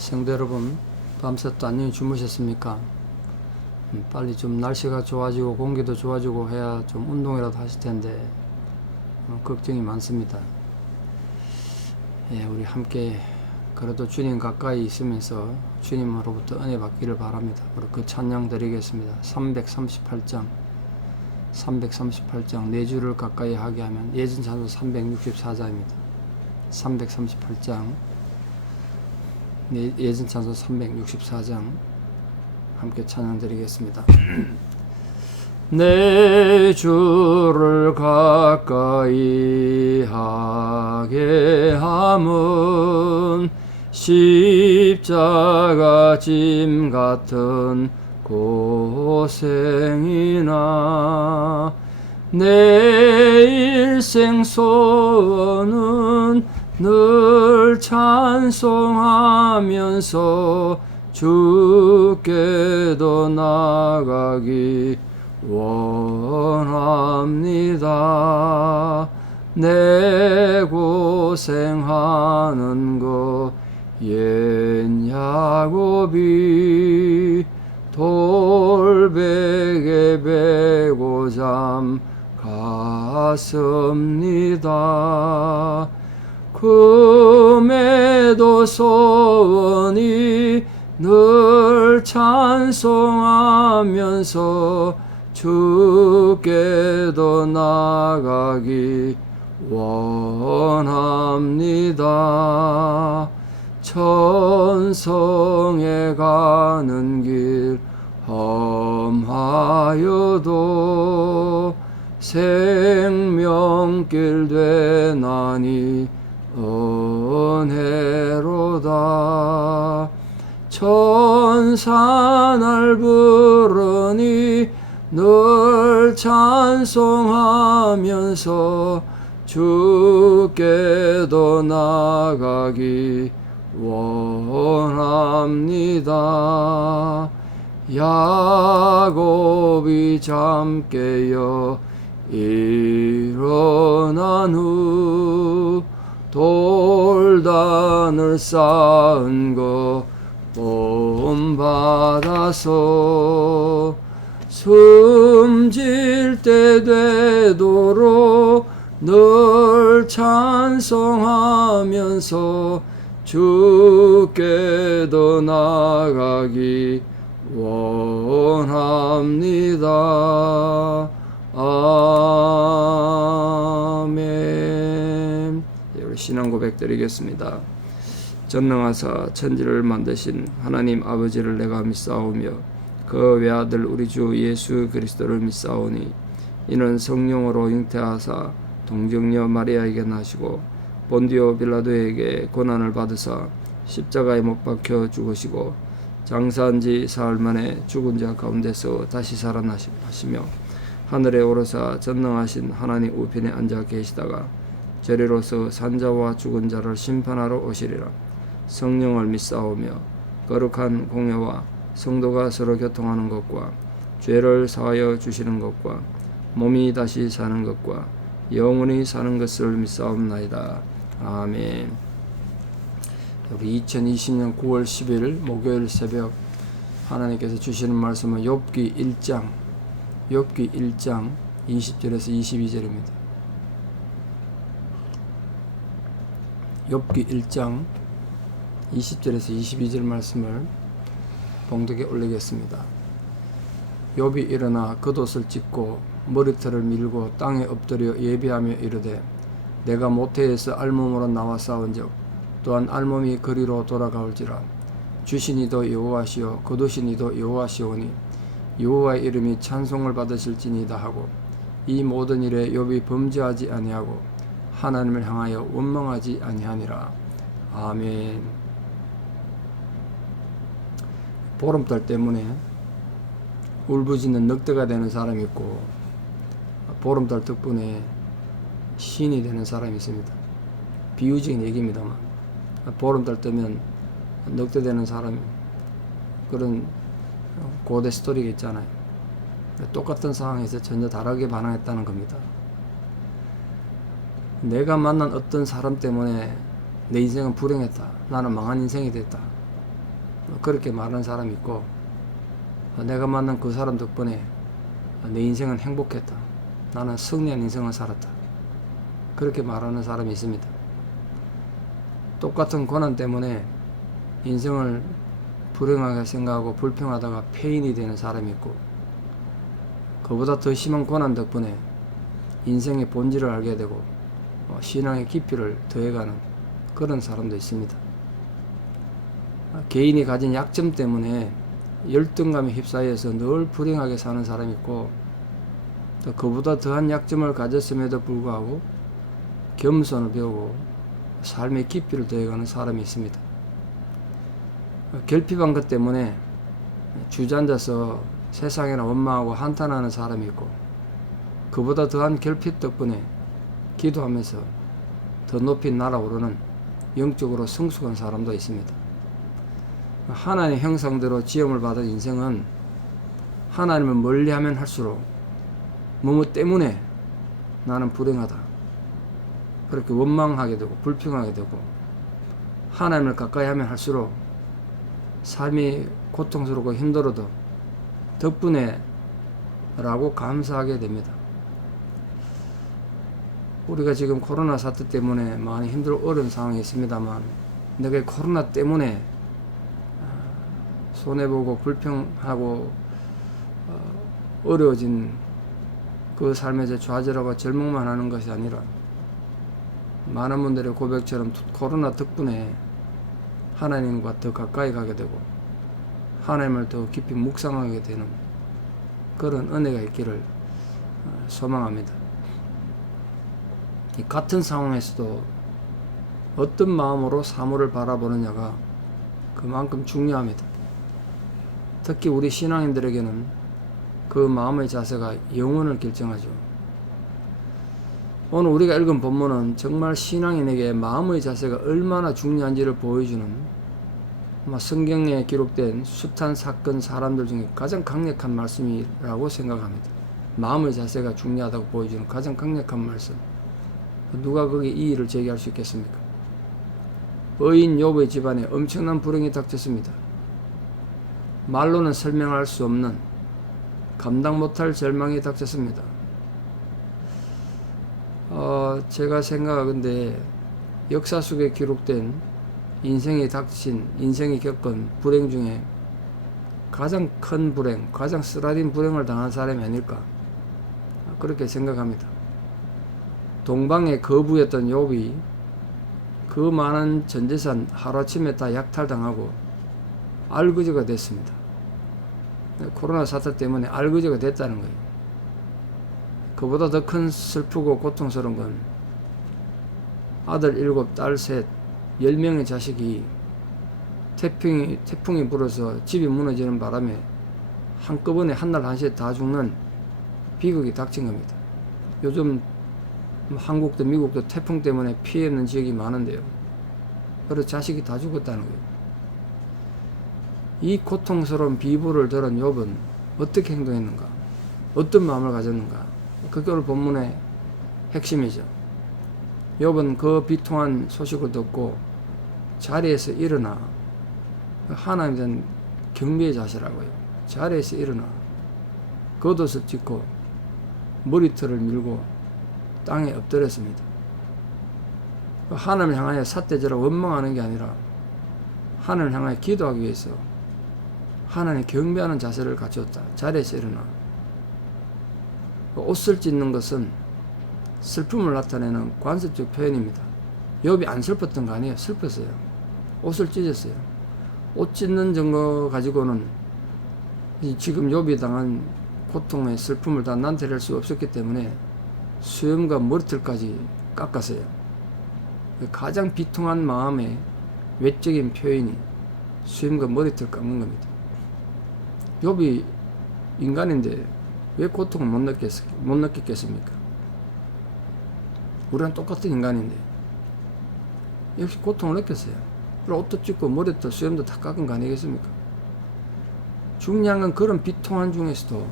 성도 여러분, 밤새 또 안녕히 주무셨습니까? 빨리 좀 날씨가 좋아지고 공기도 좋아지고 해야 좀 운동이라도 하실 텐데 걱정이 많습니다. 예, 우리 함께 그래도 주님 가까이 있으면서 주님으로부터 은혜 받기를 바랍니다. 우리 그 찬양 드리겠습니다. 338장 내 주를 가까이 하게 하면, 예전 찬송 364장입니다. 338장 예전 찬송 364장 함께 찬양 드리겠습니다. 내 주를 가까이 하게 함은 십자가 짐 같은 고생이나 내 일생 소원은 늘 찬송하면서 주께도 나가기 원합니다. 내 고생하는 거 옛 야곱이 돌베개 베고 잠 갔습니다. 금에도 소원이 늘 찬송하면서 주께도 나가기 원합니다. 천성에 가는 길 험하여도 생명길 되나니 은혜로다. 천사 날 부르니 늘 찬송하면서 주께도 나가기 원합니다. 야곱이 잠 깨어 일어난 후 돌단을 쌓은 거 본받아서 숨질 때 되도록 늘 찬송하면서 주께도 나가기 원합니다. 아멘. 우리 신앙 고백 드리겠습니다. 전능하사 천지를 만드신 하나님 아버지를 내가 믿사오며 그 외아들 우리 주 예수 그리스도를 믿사오니 이는 성령으로 잉태하사 동정녀 마리아에게 나시고 본디오 빌라도에게 고난을 받으사 십자가에 못 박혀 죽으시고 장사한 지 사흘 만에 죽은 자 가운데서 다시 살아나시며 하늘에 오르사 전능하신 하나님 우편에 앉아 계시다가 저리로서 산자와 죽은 자를 심판하러 오시리라. 성령을 믿사오며 거룩한 공회와 성도가 서로 교통하는 것과 죄를 사하여 주시는 것과 몸이 다시 사는 것과 영원히 사는 것을 믿사옵나이다. 아멘. 우리 2020년 9월 10일 목요일 새벽 하나님께서 주시는 말씀은 욥기 1장 20절에서 22절입니다. 욥기 1장 20절에서 22절 말씀을 봉독에 올리겠습니다. 욥이 일어나 겉옷을 찢고 머리털을 밀고 땅에 엎드려 예비하며 이르되 내가 모태에서 알몸으로 나와 싸운즉 또한 알몸이 그리로 돌아가올지라. 주신 이도 여호와시요 거두신 이도 여호와시오니 여호와의 이름이 찬송을 받으실지니이다 하고 이 모든 일에 욥이 범죄하지 아니하고 하나님을 향하여 원망하지 아니하니라. 아멘. 보름달 때문에 울부짖는 늑대가 되는 사람이 있고 보름달 덕분에 신이 되는 사람이 있습니다. 비유적인 얘기입니다만 보름달 뜨면 늑대 되는 사람, 그런 고대 스토리가 있잖아요. 똑같은 상황에서 전혀 다르게 반응했다는 겁니다. 내가 만난 어떤 사람 때문에 내 인생은 불행했다, 나는 망한 인생이 됐다, 그렇게 말하는 사람이 있고, 내가 만난 그 사람 덕분에 내 인생은 행복했다, 나는 승리한 인생을 살았다, 그렇게 말하는 사람이 있습니다. 똑같은 고난 때문에 인생을 불행하게 생각하고 불평하다가 폐인이 되는 사람이 있고, 그보다 더 심한 고난 덕분에 인생의 본질을 알게 되고 신앙의 깊이를 더해가는 그런 사람도 있습니다. 개인이 가진 약점 때문에 열등감에 휩싸여서 늘 불행하게 사는 사람이 있고, 또 그보다 더한 약점을 가졌음에도 불구하고 겸손을 배우고 삶의 깊이를 더해가는 사람이 있습니다. 결핍한 것 때문에 주저앉아서 세상에나 원망하고 한탄하는 사람이 있고, 그보다 더한 결핍 덕분에 기도하면서 더 높이 날아오르는 영적으로 성숙한 사람도 있습니다. 하나님의 형상대로 지음을 받은 인생은 하나님을 멀리하면 할수록 뭐뭐 때문에 나는 불행하다, 그렇게 원망하게 되고 불평하게 되고, 하나님을 가까이 하면 할수록 삶이 고통스럽고 힘들어도 덕분에 라고 감사하게 됩니다. 우리가 지금 코로나 사태 때문에 많이 힘들고 어려운 상황이 있습니다만, 내가 코로나 때문에 손해보고 불평하고 어려워진 그 삶에서 좌절하고 절망만 하는 것이 아니라, 많은 분들의 고백처럼 코로나 덕분에 하나님과 더 가까이 가게 되고 하나님을 더 깊이 묵상하게 되는 그런 은혜가 있기를 소망합니다. 이 같은 상황에서도 어떤 마음으로 사물을 바라보느냐가 그만큼 중요합니다. 특히 우리 신앙인들에게는 그 마음의 자세가 영혼을 결정하죠. 오늘 우리가 읽은 본문은 정말 신앙인에게 마음의 자세가 얼마나 중요한지를 보여주는, 성경에 기록된 숱한 사건 사람들 중에 가장 강력한 말씀이라고 생각합니다. 마음의 자세가 중요하다고 보여주는 가장 강력한 말씀. 누가 거기에 이의를 제기할 수 있겠습니까? 의인 욥의 집안에 엄청난 불행이 닥쳤습니다. 말로는 설명할 수 없는, 감당 못할 절망이 닥쳤습니다. 제가 생각하건대 역사 속에 기록된 인생이 겪은 불행 중에 가장 큰 불행, 가장 쓰라린 불행을 당한 사람이 아닐까, 그렇게 생각합니다. 동방의 거부였던 욥이 그 많은 전재산 하루아침에 다 약탈당하고 알거지가 됐습니다. 코로나 사태 때문에 알거지가 됐다는 거예요. 그보다 더 큰 슬프고 고통스러운 건 아들 7, 딸 3, 10명의 자식이 태풍이 불어서 집이 무너지는 바람에 한꺼번에 한날 한시에 다 죽는 비극이 닥친 겁니다. 요즘 한국도 미국도 태풍 때문에 피해 있는 지역이 많은데요, 그래서 자식이 다 죽었다는 거예요. 이 고통스러운 비부를 들은 욥은 어떻게 행동했는가, 어떤 마음을 가졌는가, 그게 오늘 본문의 핵심이죠. 욥은 그 비통한 소식을 듣고 자리에서 일어나, 하나님에 대한 경배의 자세라고요. 자리에서 일어나 겉옷을 찢고 머리털을 밀고 땅에 엎드렸습니다. 하나님을 향하여 삿대질하고 원망하는 게 아니라 하나님을 향하여 기도하기 위해서 하나님 경배하는 자세를 갖췄다. 자리에서 일어나. 옷을 찢는 것은 슬픔을 나타내는 관습적 표현입니다. 욥이 안 슬펐던 거 아니에요. 슬펐어요. 옷을 찢었어요. 옷 찢는 증거 가지고는 지금 욥이 당한 고통의 슬픔을 다 나타낼 수 없었기 때문에 수염과 머리털까지 깎았어요. 가장 비통한 마음의 외적인 표현이 수염과 머리털 깎는 겁니다. 욥이 인간인데 왜 고통을 못 느꼈겠습니까? 우리는 똑같은 인간인데 역시 고통을 느꼈어요. 그리고 옷도 찢고 머리털 수염도 다 깎은 거 아니겠습니까? 중요한 건 그런 비통한 중에서도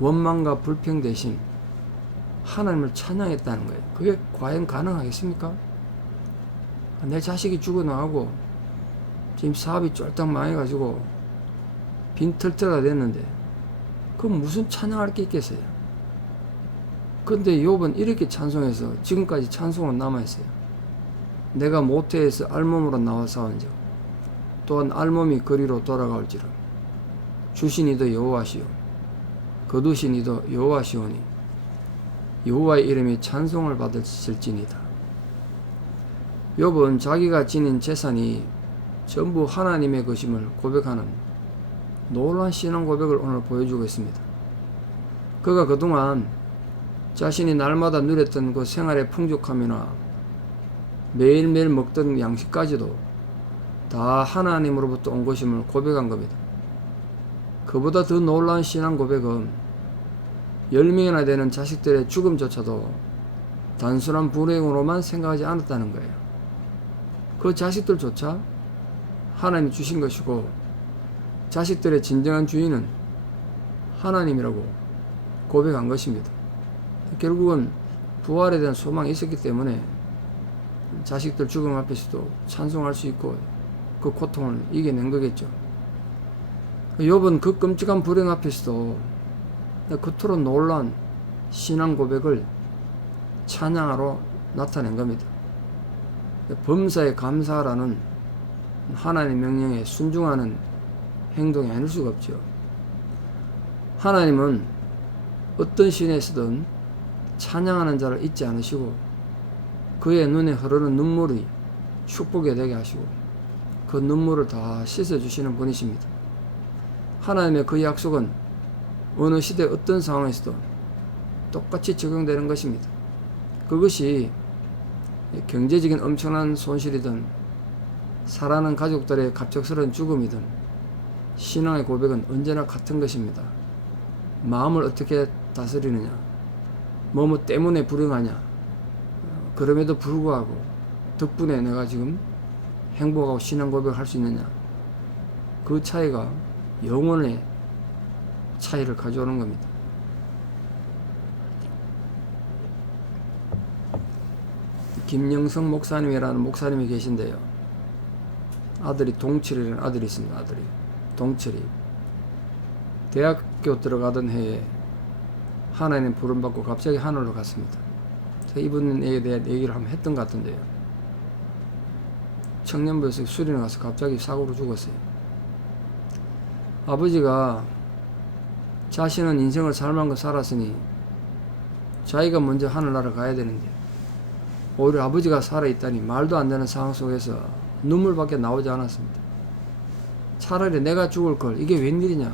원망과 불평 대신 하나님을 찬양했다는 거예요. 그게 과연 가능하겠습니까? 내 자식이 죽어나가고 지금 사업이 쫄딱 망해가지고 빈털터가 됐는데 그럼 무슨 찬양할 게 있겠어요? 근데 욥은 이렇게 찬송해서 지금까지 찬송은 남아있어요. 내가 모태에서 알몸으로 나와 싸운즉 또한 알몸이 거리로 돌아가올지라 주신 이도 여호와시요 거두신 이도 여호와시오니 여호와의 이름이 찬송을 받으실지니이다. 욥은 자기가 지닌 재산이 전부 하나님의 것임을 고백하는 놀라운 신앙 고백을 오늘 보여주고 있습니다. 그가 그동안 자신이 날마다 누렸던 그 생활의 풍족함이나 매일매일 먹던 양식까지도 다 하나님으로부터 온 것임을 고백한 겁니다. 그보다 더 놀라운 신앙 고백은 10명이나 되는 자식들의 죽음조차도 단순한 불행으로만 생각하지 않았다는 거예요. 그 자식들조차 하나님이 주신 것이고 자식들의 진정한 주인은 하나님이라고 고백한 것입니다. 결국은 부활에 대한 소망이 있었기 때문에 자식들 죽음 앞에서도 찬송할 수 있고 그 고통을 이겨낸 거겠죠. 욥은 그 끔찍한 불행 앞에서도 그토록 놀라운 신앙 고백을 찬양하러 나타낸 겁니다. 범사에 감사하라는 하나님의 명령에 순종하는 행동이 아닐 수가 없죠. 하나님은 어떤 시내에서든 찬양하는 자를 잊지 않으시고 그의 눈에 흐르는 눈물이 축복이 되게 하시고 그 눈물을 다 씻어주시는 분이십니다. 하나님의 그 약속은 어느 시대 어떤 상황에서도 똑같이 적용되는 것입니다. 그것이 경제적인 엄청난 손실이든 사랑하는 가족들의 갑작스러운 죽음이든 신앙의 고백은 언제나 같은 것입니다. 마음을 어떻게 다스리느냐, 뭐뭐 때문에 불행하냐, 그럼에도 불구하고 덕분에 내가 지금 행복하고 신앙 고백을 할 수 있느냐, 그 차이가 영혼의 차이를 가져오는 겁니다. 김영성 목사님이라는 목사님이 계신데요. 아들이 동철이라는 아들이 있습니다. 아들이 동철이 대학교 들어가던 해에 하나님 부름받고 갑자기 하늘로 갔습니다. 이분에 대한 얘기를 한번 했던 것 같은데요. 청년부에서 수련회 가서 갑자기 사고로 죽었어요. 아버지가 자신은 인생을 살만큼 살았으니 자기가 먼저 하늘나라 가야 되는데 오히려 아버지가 살아있다니 말도 안 되는 상황 속에서 눈물밖에 나오지 않았습니다. 차라리 내가 죽을 걸, 이게 웬일이냐,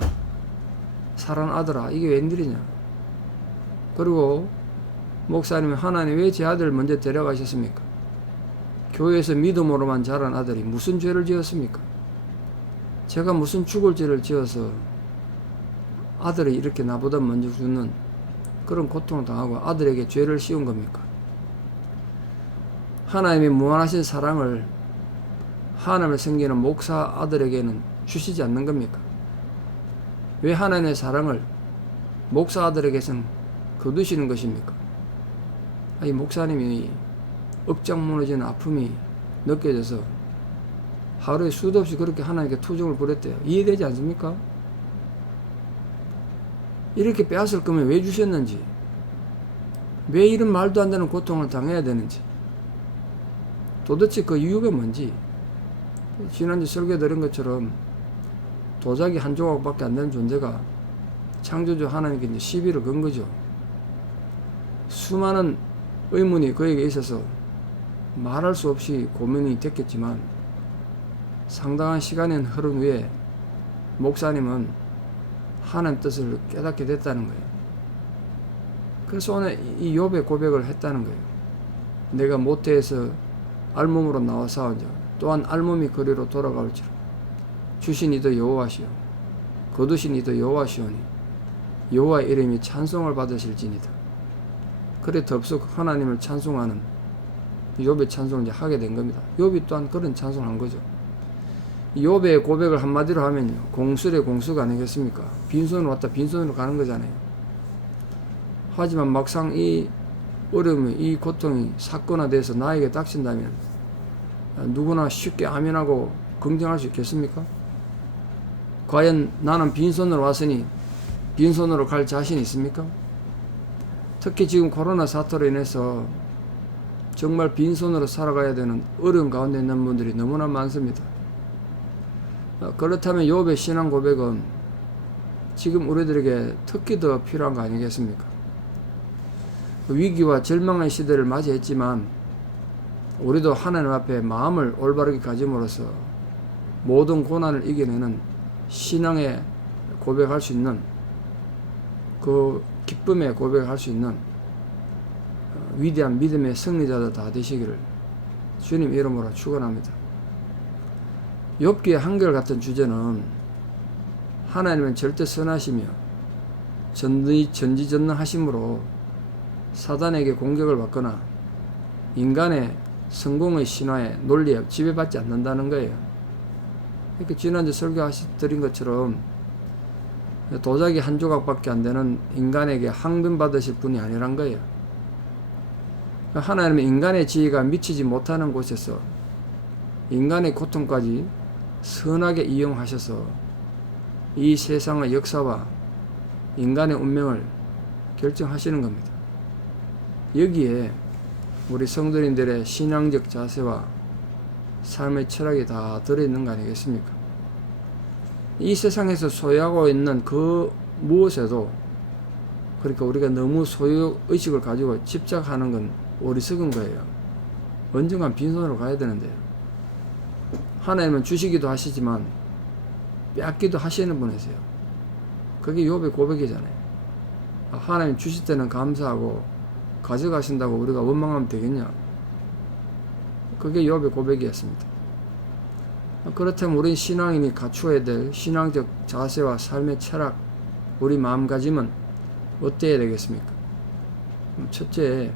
사랑하는 아들아, 이게 웬일이냐. 그리고 목사님은 하나님 왜 제 아들을 먼저 데려가셨습니까? 교회에서 믿음으로만 자란 아들이 무슨 죄를 지었습니까? 제가 무슨 죽을 죄를 지어서 아들이 이렇게 나보다 먼저 죽는 그런 고통을 당하고 아들에게 죄를 씌운 겁니까? 하나님의 무한하신 사랑을 하나님을 섬기는 목사 아들에게는 주시지 않는 겁니까? 왜 하나님의 사랑을 목사 아들에게선 거두시는 것입니까? 이 목사님이 억장 무너지는 아픔이 느껴져서 하루에 수도 없이 그렇게 하나님께 투정을 부렸대요. 이해되지 않습니까? 이렇게 빼앗을 거면 왜 주셨는지, 왜 이런 말도 안 되는 고통을 당해야 되는지, 도대체 그 이유가 뭔지. 지난주 설교 드린 것처럼 도자기 한 조각밖에 안 되는 존재가 창조주 하나님께 이제 시비를 건 거죠. 수많은 의문이 그에게 있어서 말할 수 없이 고민이 됐겠지만 상당한 시간이 흐른 후에 목사님은 하나님 뜻을 깨닫게 됐다는 거예요. 그래서 오늘 이 욥의 고백을 했다는 거예요. 내가 모태에서 알몸으로 나와 싸운 자 또한 알몸이 거리로 돌아가올지라 주신 이도 여호와시오 거두신 이도 여호와시오니 여호와의 이름이 찬송을 받으실지니이다. 그래 덥석 하나님을 찬송하는 욥의 찬송을 이제 하게 된 겁니다. 욥이 또한 그런 찬송을 한 거죠. 욥의 고백을 한마디로 하면요, 공술의 공수가 아니겠습니까? 빈손으로 왔다 빈손으로 가는 거잖아요. 하지만 막상 이 어려움이, 이 고통이 사건화돼서 나에게 닥친다면 누구나 쉽게 아멘하고 긍정할 수 있겠습니까? 과연 나는 빈손으로 왔으니 빈손으로 갈 자신이 있습니까? 특히 지금 코로나 사태로 인해서 정말 빈손으로 살아가야 되는 어려운 가운데 있는 분들이 너무나 많습니다. 그렇다면 욥의 신앙 고백은 지금 우리들에게 특히 더 필요한 거 아니겠습니까? 위기와 절망의 시대를 맞이했지만 우리도 하나님 앞에 마음을 올바르게 가짐으로써 모든 고난을 이겨내는 신앙의 고백할 수 있는 그 기쁨의 고백할 수 있는 위대한 믿음의 승리자들 다 되시기를 주님 이름으로 축원합니다. 욥기의 한결같은 주제는 하나님은 절대 선하시며 전지전능하심으로 사단에게 공격을 받거나 인간의 성공의 신화에 논리에 지배받지 않는다는 거예요. 이렇게 지난주 설교드린 것처럼 도자기 한 조각밖에 안 되는 인간에게 항변받으실 분이 아니란 거예요. 하나님은 인간의 지혜가 미치지 못하는 곳에서 인간의 고통까지 선하게 이용하셔서 이 세상의 역사와 인간의 운명을 결정하시는 겁니다. 여기에 우리 성도님들의 신앙적 자세와 삶의 철학이 다 들어있는 거 아니겠습니까? 이 세상에서 소유하고 있는 그 무엇에도 그러니까 우리가 너무 소유의식을 가지고 집착하는 건 어리석은 거예요. 언젠간 빈손으로 가야 되는데요. 하나님은 주시기도 하시지만 뺏기도 하시는 분이세요. 그게 욥의 고백이잖아요. 하나님 주실 때는 감사하고 가져가신다고 우리가 원망하면 되겠냐? 그게 욥의 고백이었습니다. 그렇다면 우리 신앙인이 갖추어야 될 신앙적 자세와 삶의 철학, 우리 마음가짐은 어때야 되겠습니까? 첫째,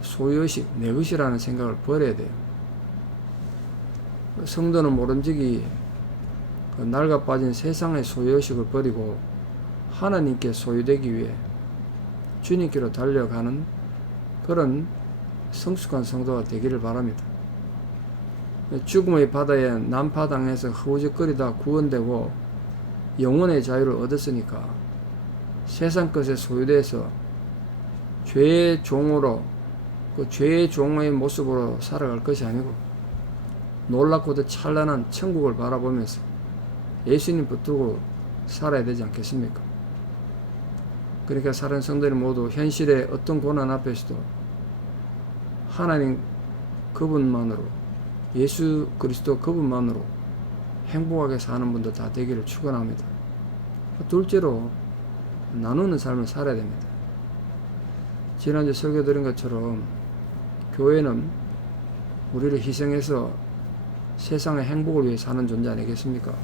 소유의식, 내 것이라는 생각을 버려야 돼요. 성도는 모름지기 낡아 빠진 세상의 소유의식을 버리고 하나님께 소유되기 위해 주님께로 달려가는 그런 성숙한 성도가 되기를 바랍니다. 죽음의 바다에 난파당해서 허우적거리다 구원되고 영혼의 자유를 얻었으니까 세상 것에 소유돼서 죄의 종으로 그 죄의 종의 모습으로 살아갈 것이 아니고 놀랍고도 찬란한 천국을 바라보면서 예수님 붙들고 살아야 되지 않겠습니까? 그러니까 사랑하는 성도님 모두 현실의 어떤 고난 앞에서도 하나님 그분만으로 예수 그리스도 그분만으로 행복하게 사는 분들 다 되기를 축원합니다. 둘째로 나누는 삶을 살아야 됩니다. 지난주 설교 드린 것처럼 교회는 우리를 희생해서 세상의 행복을 위해 사는 존재 아니겠습니까?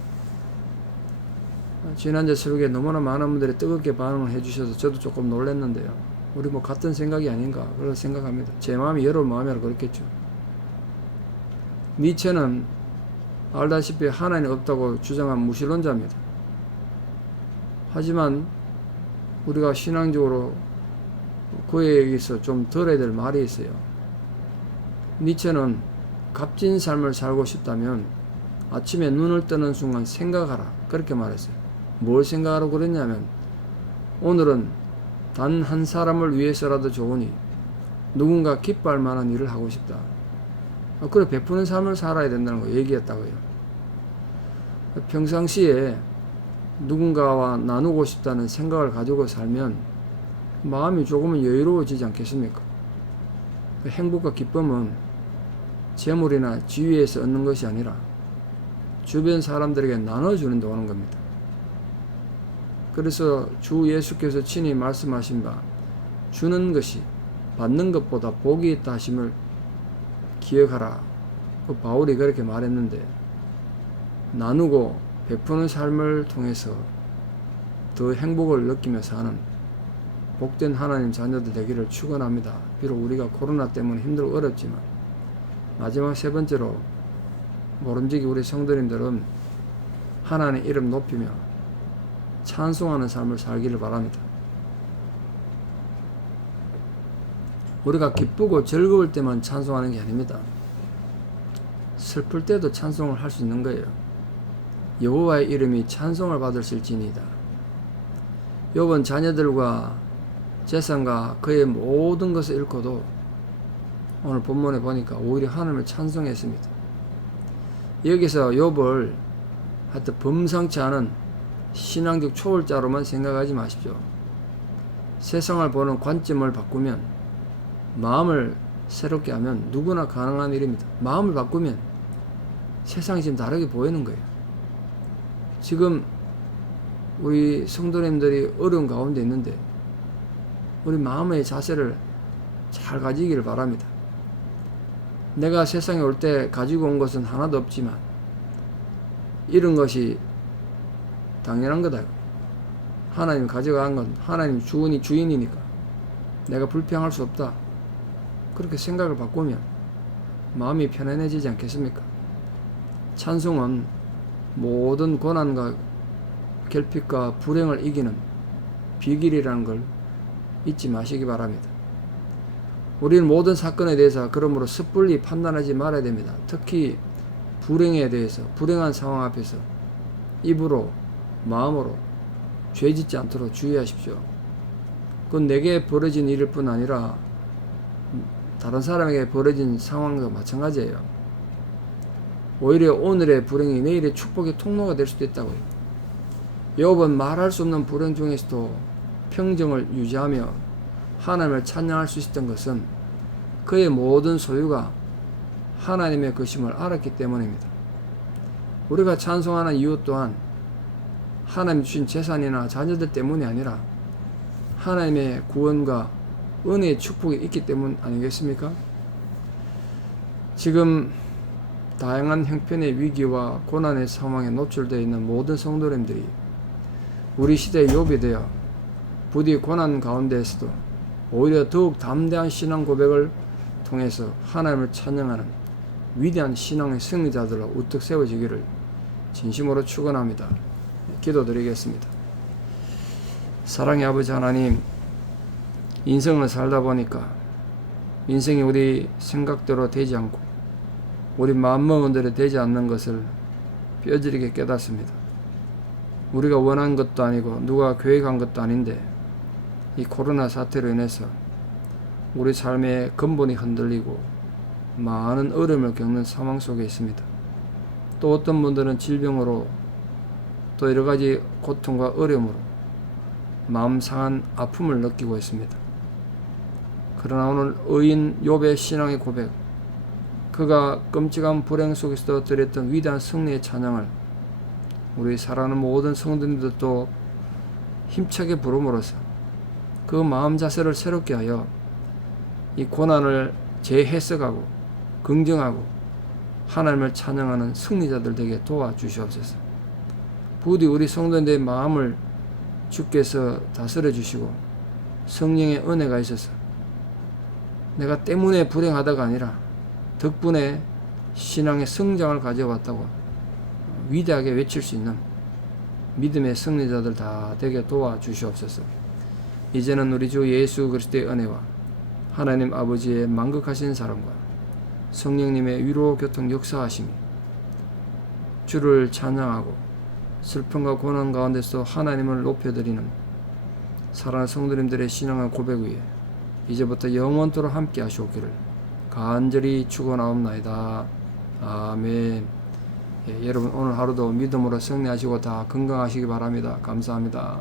지난주 설교에 너무나 많은 분들이 뜨겁게 반응을 해주셔서 저도 조금 놀랐는데요. 우리 뭐 같은 생각이 아닌가 그렇게 생각합니다. 제 마음이 여러분 마음이라 그렇겠죠. 니체는 알다시피 하나님 없다고 주장한 무신론자입니다. 하지만 우리가 신앙적으로 그에게서 좀 들어야 될 말이 있어요. 니체는 값진 삶을 살고 싶다면 아침에 눈을 뜨는 순간 생각하라 그렇게 말했어요. 뭘 생각하라고 그랬냐면 오늘은 단 한 사람을 위해서라도 좋으니 누군가 기뻐할 만한 일을 하고 싶다. 그래 베푸는 삶을 살아야 된다는 거 얘기했다고요. 평상시에 누군가와 나누고 싶다는 생각을 가지고 살면 마음이 조금은 여유로워지지 않겠습니까? 행복과 기쁨은 재물이나 지위에서 얻는 것이 아니라 주변 사람들에게 나눠주는 데 오는 겁니다. 그래서 주 예수께서 친히 말씀하신 바 주는 것이 받는 것보다 복이 있다 하심을 기억하라. 그 바울이 그렇게 말했는데 나누고 베푸는 삶을 통해서 더 행복을 느끼며 사는 복된 하나님 자녀들 되기를 축원합니다. 비록 우리가 코로나 때문에 힘들고 어렵지만 마지막 세 번째로 모름지기 우리 성도님들은 하나님의 이름 높이며 찬송하는 삶을 살기를 바랍니다. 우리가 기쁘고 즐거울 때만 찬송하는 게 아닙니다. 슬플 때도 찬송을 할 수 있는 거예요. 여호와의 이름이 찬송을 받으실지니이다. 욥은 자녀들과 재산과 그의 모든 것을 잃고도 오늘 본문에 보니까 오히려 하나님을 찬송했습니다. 여기서 욥을 하여튼 범상치 않은 신앙적 초월자로만 생각하지 마십시오. 세상을 보는 관점을 바꾸면, 마음을 새롭게 하면 누구나 가능한 일입니다. 마음을 바꾸면 세상이 지금 다르게 보이는 거예요. 지금 우리 성도님들이 어려운 가운데 있는데 우리 마음의 자세를 잘 가지기를 바랍니다. 내가 세상에 올 때 가지고 온 것은 하나도 없지만 이런 것이 당연한 거다. 하나님이 가져간 건 하나님 주인이니까 내가 불평할 수 없다. 그렇게 생각을 바꾸면 마음이 편안해지지 않겠습니까? 찬송은 모든 고난과 결핍과 불행을 이기는 비결이라는 걸 잊지 마시기 바랍니다. 우리는 모든 사건에 대해서 그러므로 섣불리 판단하지 말아야 됩니다. 특히 불행에 대해서, 불행한 상황 앞에서 입으로, 마음으로 죄짓지 않도록 주의하십시오. 그건 내게 벌어진 일일 뿐 아니라 다른 사람에게 벌어진 상황도 마찬가지예요. 오히려 오늘의 불행이 내일의 축복의 통로가 될 수도 있다고요. 욥은 말할 수 없는 불행 중에서도 평정을 유지하며 하나님을 찬양할 수 있었던 것은 그의 모든 소유가 하나님의 것임을 알았기 때문입니다. 우리가 찬송하는 이유 또한 하나님 주신 재산이나 자녀들 때문이 아니라 하나님의 구원과 은혜의 축복이 있기 때문 아니겠습니까? 지금 다양한 형편의 위기와 고난의 상황에 노출되어 있는 모든 성도님들이 우리 시대의 욥이 되어 부디 고난 가운데에서도 오히려 더욱 담대한 신앙 고백을 통해서 하나님을 찬양하는 위대한 신앙의 승리자들로 우뚝 세워지기를 진심으로 축원합니다. 기도드리겠습니다. 사랑의 아버지 하나님, 인생을 살다 보니까 인생이 우리 생각대로 되지 않고 우리 마음먹은 대로 되지 않는 것을 뼈저리게 깨닫습니다. 우리가 원한 것도 아니고 누가 계획한 것도 아닌데 이 코로나 사태로 인해서 우리 삶의 근본이 흔들리고 많은 어려움을 겪는 상황 속에 있습니다. 또 어떤 분들은 질병으로 또 여러 가지 고통과 어려움으로 마음 상한 아픔을 느끼고 있습니다. 그러나 오늘 의인 욥의 신앙의 고백, 그가 끔찍한 불행 속에서도 드렸던 위대한 승리의 찬양을 우리 사랑하는 모든 성도님들도 힘차게 부름으로써 그 마음 자세를 새롭게 하여 이 고난을 재해석하고 긍정하고 하나님을 찬양하는 승리자들 되게 도와주시옵소서. 부디 우리 성도님들의 마음을 주께서 다스려 주시고 성령의 은혜가 있어서 내가 때문에 불행하다가 아니라 덕분에 신앙의 성장을 가져왔다고 위대하게 외칠 수 있는 믿음의 승리자들 다 되게 도와주시옵소서. 이제는 우리 주 예수 그리스도의 은혜와 하나님 아버지의 만극하신 사랑과 성령님의 위로 교통 역사하심이 주를 찬양하고 슬픔과 고난 가운데서 하나님을 높여드리는 사랑하는 성도님들의 신앙의 고백 위에 이제부터 영원토록 함께 하시옵기를 간절히 축원하옵나이다. 아멘. 여러분 오늘 하루도 믿음으로 승리하시고 다 건강하시기 바랍니다. 감사합니다.